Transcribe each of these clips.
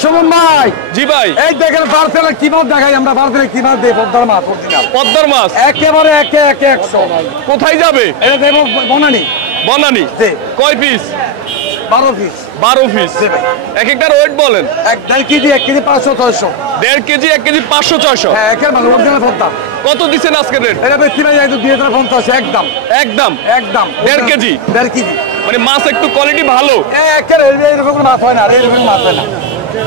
সুমন ভাই। জি ভাই। এই দেখেন পার্সেলে কি মাছ দেখাই আমরা, পার্সেলে কি মাছ দেই? পদ্মার মাছ অরিজিনাল। পদ্মার মাছ একেবারে একে 100। কোথায় যাবে? এটা দেব বনানি। বনানি। জি। কয় পিস? 12 পিস। 12 পিস। জি ভাই। এক একটার ওয়েট বলেন। 1.5 কেজি 1 কেজি 500 600। 1.5 KG 1 KG 500 600। হ্যাঁ একেবারে ভালো অরিজিনাল পদ্মা। কত দিচ্ছেন আজকের রেট? এটা বেশি ভাই 2050 একদম। একদম। 1.5 কেজি। 1.5 কেজি। মানে মাছ একটু কোয়ালিটি ভালো। একেবারে এইরকম মাছ হয় না, এইরকম মাছ হয় না,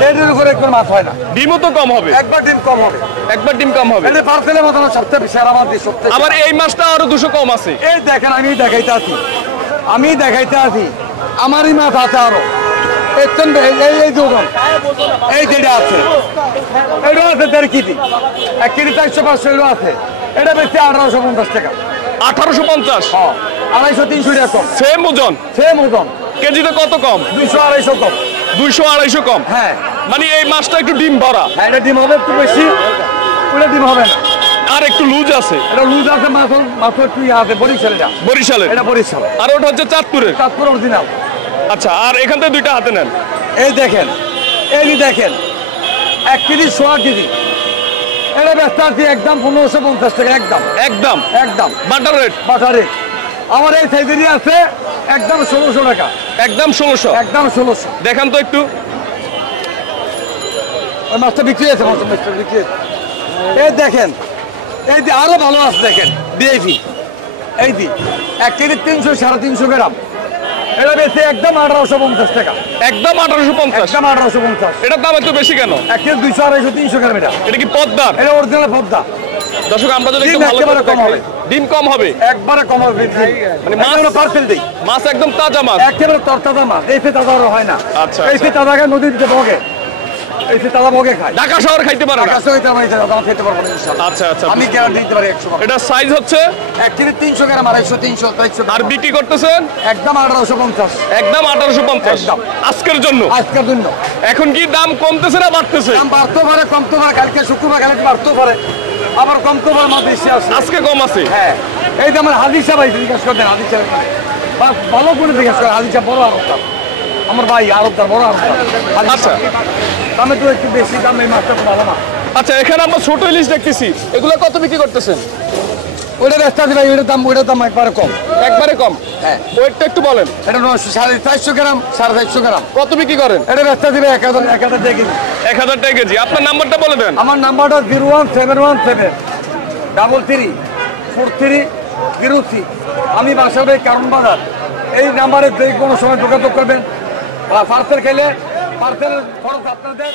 এর উপরে কোনো মাছ হয় না। ডিমও তো কম হবে। একবার ডিম কম হবে। একবার ডিম কম হবে। এটা পার্সেলের মতো সবচেয়ে বিশাল মাছ দিই সবচেয়ে। আবার এই মাছটা আরো 200 কম আছে। এই দেখেন আমি দেখাইতে আছি, আমারই মাছ আছে আরো। এই দুজন এই যেটা আছে এটা আছে 1.5 কেজি 1 কেজি 400 500 এলো আছে। এটা বেশি 1850 টাকা। 1850। 250 300 টাকা কম। সেম ওজন। সেম ওজন। কেজিতে কত কম? 200 250 কম। 200 250 কম। হ্যাঁ মানে এই মাছটা একটু ডিম ভরা। হ্যাঁ এটা ডিম হবে একটু বেশি, ওটা ডিম হবে না। আর একটু লুজ আছে। এটা লুজ আছে মাছ একটু আছে বরিশালের। বরিশালের। এটা বরিশাল। আর ওটা হচ্ছে চাঁদপুরের। চাঁদপুর অরিজিনাল। আচ্ছা আর এখান থেকে দুইটা হাতে নেন। এই দেখেন 1 কেজি 100 কেজি। এটা ব্যস্ত আছি একদম 1550 টাকা একদম। একদম বাটার রেট। বাটারে আমার এই সাইজেরই আছে একদম 1600 টাকা। একদম 1600। একদম 1600। দেখান তো একটু। ওই মাছটা বিক্রি হয়েছে, মাছটা বিক্রি হয়েছে। এই দেখেন এই যে আরো ভালো আছে দেখেন বিআইপি। এই যে 1 কেজি 300 350 গ্রাম। এটা বেশি একদম 1850 টাকা। একদম 1850। একদম 1850। এটার দাম একটু বেশি কেন? 1 কেজি 200 250 300 গ্রাম। এটা কি পদ্মার? এটা অরিজিনাল পদ্মা। দর্শক আমরা যদি একটু ডিম ভালো একেবারে করে কম দেখাই, হবে। ডিম কম হবে। একবারে কম হবে। মানে মাছ পার্সেল দেই। মাছ একদম তাজা মাছ। একেবারে তরতাজা মাছ। এইতে তাজা আর হয় না। আচ্ছা, এইতে তাজা খায় নদীতে বগে। এইতে তাজা বগে খায়। ঢাকা শহর খাইতে পারে না। আকাশে হইতে আমি খেতে পারবো না ইনশাআল্লাহ। আচ্ছা আচ্ছা। আমি গ্যারান্টি দিতে পারি 100%। এটা সাইজ হচ্ছে 1 কেজি 300 গ্রাম 250 300 400। আর বিক্রি করতেছেন একদম 1850। একদম 1850 একদম। আজকের জন্য। আজকের জন্য। এখন কি দাম কমতেছে না বাড়তেছে? দাম বাড়তে পারে কমতে পারে, কালকে শুক্রবার কালকে বাড়তে পারে আবার কমতে পারে, মাছ বেশি আছে। আজকে কম আছে। হ্যাঁ এই যে আমার হাদিস সাহেব জিজ্ঞাসা করতেন, হাদিস সাহেব ভালো করে জিজ্ঞাসা করে। হাদিস সাহেব বড় আরবদার, আমার ভাই আরবদার বড় আরবদার। আচ্ছা দামে তো একটু বেশি দাম, এই মাছটা তো ভালো না। আচ্ছা এখানে আমরা ছোট ইলিশ দেখতেছি, এগুলো কত বিক্রি করতেছেন? ওইটা ব্যস্ত আছে ভাই, ওইটার দাম একবারে কম। একবারে কম। হ্যাঁ ওয়েটটা একটু বলেন। এটা 450 গ্রাম 450 গ্রাম। কত বিক্রি করেন? এটা ব্যস্ত দিবে 1000 টাকা কেজি। 1000 টাকা কেজি। আপনার নাম্বারটা বলে দেন। আমার নাম্বারটা 01717 33 43 03। আমি বাসাবে কারণ বাজার। এই নাম্বারে যে কোনো সময় যোগাযোগ করবেন। পার্সেল খেলে পার্সেলের খরচ আপনাদের।